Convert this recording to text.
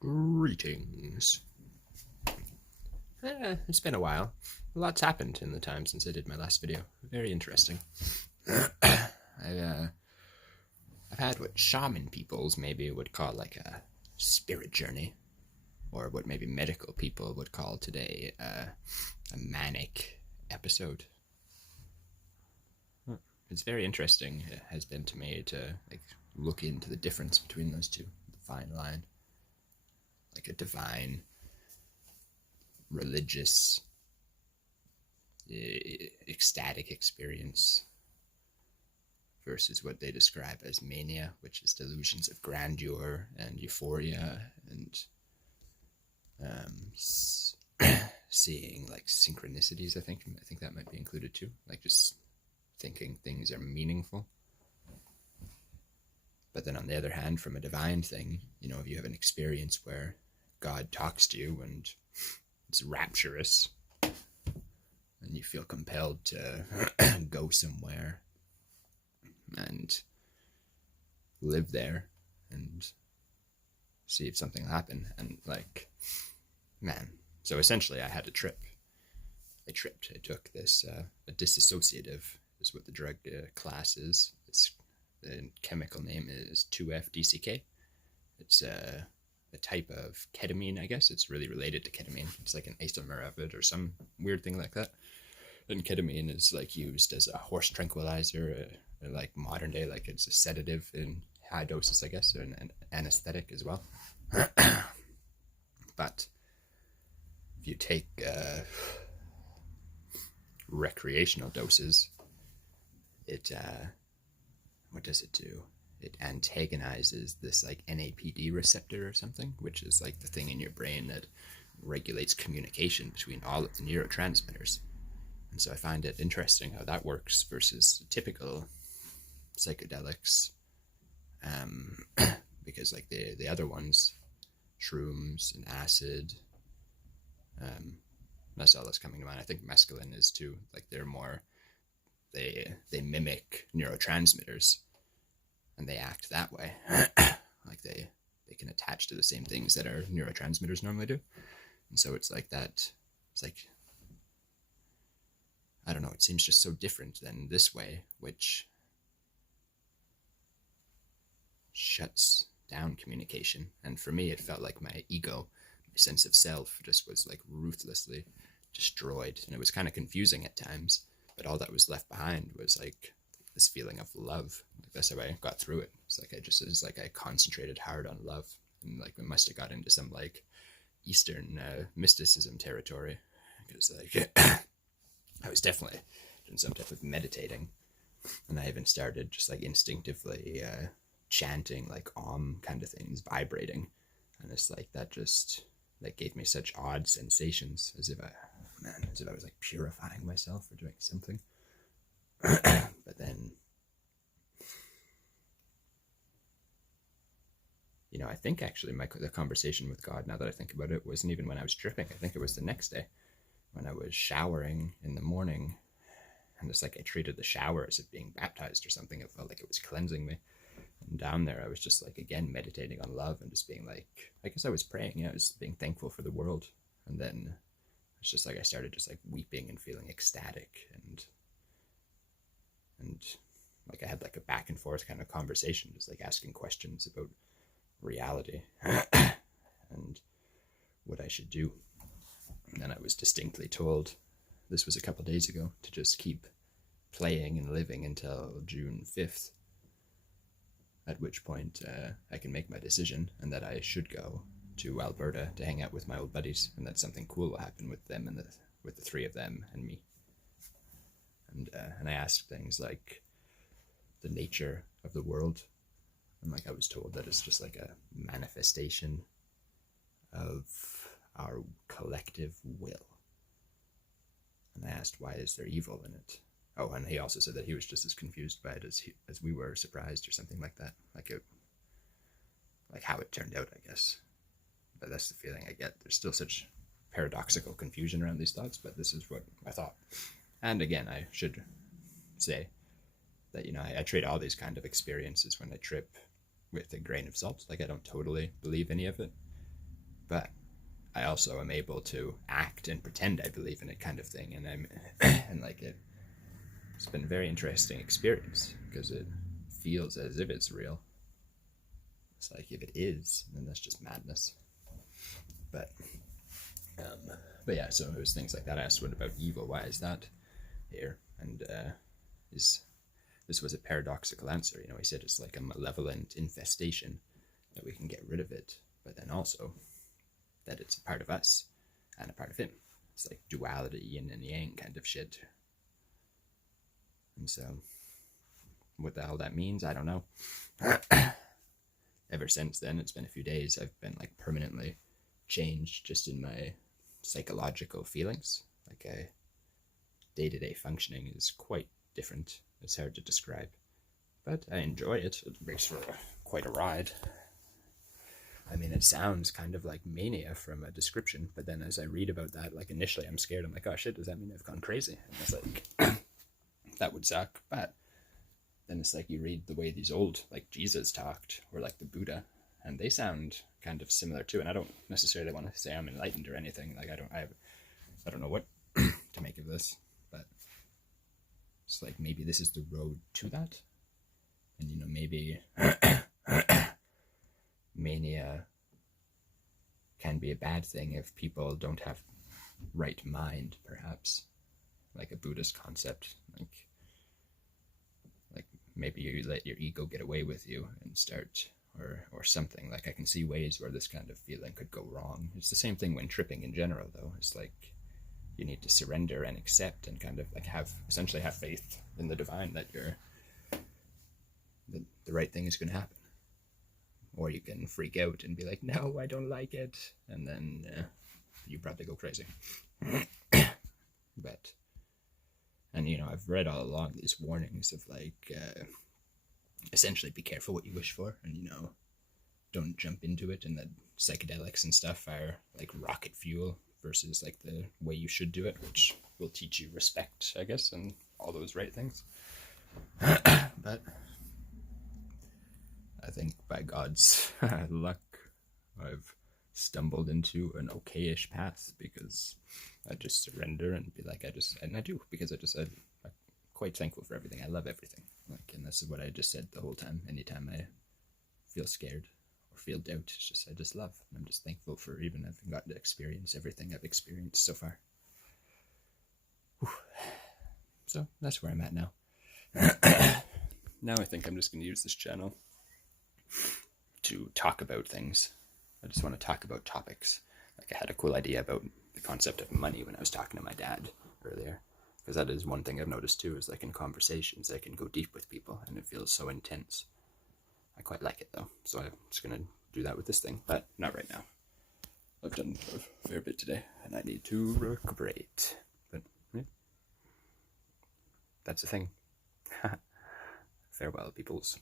Greetings. It's been a while. A lot's happened in the time since I did my last video. Very interesting. I've had what shaman peoples maybe would call like a spirit journey, or what maybe medical people would call today a manic episode. It's very interesting. It has been to me to look into the difference between those two, the fine line, like a divine, religious, ecstatic experience versus what they describe as mania, which is delusions of grandeur and euphoria and seeing like synchronicities. I think that might be included too, like just thinking things are meaningful. But then on the other hand, from a divine thing, if you have an experience where God talks to you and it's rapturous and you feel compelled to go somewhere and live there and see if something will happen. And so essentially I had a trip. I took this, a dissociative is what the drug class is. The chemical name is 2-FDCK. It's a type of ketamine, I guess. It's really related to ketamine. It's like an isomer of it or some weird thing like that. And ketamine is like used as a horse tranquilizer, like modern day, like it's a sedative in high doses, I guess, or an anesthetic as well. But if you take recreational doses, it what does it do? It antagonizes this like NAPD receptor or something, which is like the thing in your brain that regulates communication between all of the neurotransmitters. And so I find it interesting how that works versus typical psychedelics, because like the other ones, shrooms and acid, that's all that's coming to mind. I think mescaline is too. Like they're more, they mimic neurotransmitters and they act that way. Like they can attach to the same things that our neurotransmitters normally do. And so it's like that, it's like, I don't know, it seems just so different than this way, which shuts down communication. And for me, it felt like my ego, my sense of self just was like ruthlessly destroyed. And it was kind of confusing at times, but all that was left behind was like this feeling of love. Like that's how I got through it. It's like I concentrated hard on love, and like we must have got into some like Eastern mysticism territory, because like I was definitely doing some type of meditating, and I even started just like instinctively chanting like kind of things, vibrating, and it's like that just like gave me such odd sensations, as if I was like purifying myself or doing something. But then, I think actually the conversation with God, now that I think about it, wasn't even when I was tripping. I think it was the next day when I was showering in the morning, and it's like I treated the shower as if being baptized or something. It felt like it was cleansing me. And down there, I was just like, again, meditating on love and just being like, I guess I was praying, I was being thankful for the world. And then it's just like I started just like weeping and feeling ecstatic, and like I had like a back and forth kind of conversation, just like asking questions about reality and what I should do. And then I was distinctly told, this was a couple of days ago, to just keep playing and living until June 5th, at which point I can make my decision, and that I should go to Alberta to hang out with my old buddies, and that something cool will happen with them and with the three of them and me. And I asked things like the nature of the world, and like I was told that it's just like a manifestation of our collective will. And I asked, why is there evil in it? Oh, and he also said that he was just as confused by it as we were, surprised or something like that. Like how it turned out, I guess. But that's the feeling I get. There's still such paradoxical confusion around these thoughts, but this is what I thought. And again, I should say that, I treat all these kind of experiences when I trip with a grain of salt. Like I don't totally believe any of it. but I also am able to act and pretend I believe in it, kind of thing. And I'm and like it's been a very interesting experience because it feels as if it's real. It's like if it is, then that's just madness. But but yeah, so it was things like that. I asked, what about evil? Why is that here? And this was a paradoxical answer. You know, he said it's like a malevolent infestation, that we can get rid of it, but then also that it's a part of us and a part of him. It's like duality, yin and yang kind of shit. And so what the hell that means, I don't know. Ever since then, it's been a few days, I've been like permanently changed just in my psychological feelings. Like day-to-day functioning is quite different. It's hard to describe, but I enjoy it. It makes for quite a ride. I mean, it sounds kind of like mania from a description, but then as I read about that, like initially I'm scared. I'm like, oh shit, does that mean I've gone crazy? And it's like, that would suck. But then it's like you read the way these old, like Jesus talked, or like the Buddha, and they sound kind of similar too. And I don't necessarily want to say I'm enlightened or anything. Like I don't know what to make of this, but it's like maybe this is the road to that. And you know, maybe mania can be a bad thing if people don't have right mind, perhaps, like a Buddhist concept. Like maybe you let your ego get away with you and start, or something. Like I can see ways where this kind of feeling could go wrong. It's the same thing when tripping in general, though. It's like you need to surrender and accept and kind of like essentially have faith in the divine that the right thing is going to happen. Or you can freak out and be like, no, I don't like it. And then you probably go crazy. But, and you know, I've read all along these warnings of like, essentially be careful what you wish for. And, you know, don't jump into it. And that psychedelics and stuff are like rocket fuel versus like the way you should do it, which will teach you respect, I guess, and all those right things. But I think by God's luck, I've stumbled into an okayish path because I just surrender and be like, and I do, because I'm quite thankful for everything. I love everything. Like, and this is what I just said the whole time. Anytime I feel scared or feel doubt, it's just, I just love. And I'm just thankful for even having gotten to experience everything I've experienced so far. Whew. So that's where I'm at now. Now I think I'm just going to use this channel to talk about things. I just want to talk about topics. Like I had a cool idea about the concept of money when I was talking to my dad earlier, because that is one thing I've noticed too, is like in conversations I can go deep with people and it feels so intense. I quite like it though, so I'm just going to do that with this thing, but not right now. I've done a fair bit today and I need to recuperate, but yeah, that's the thing. Farewell, peoples.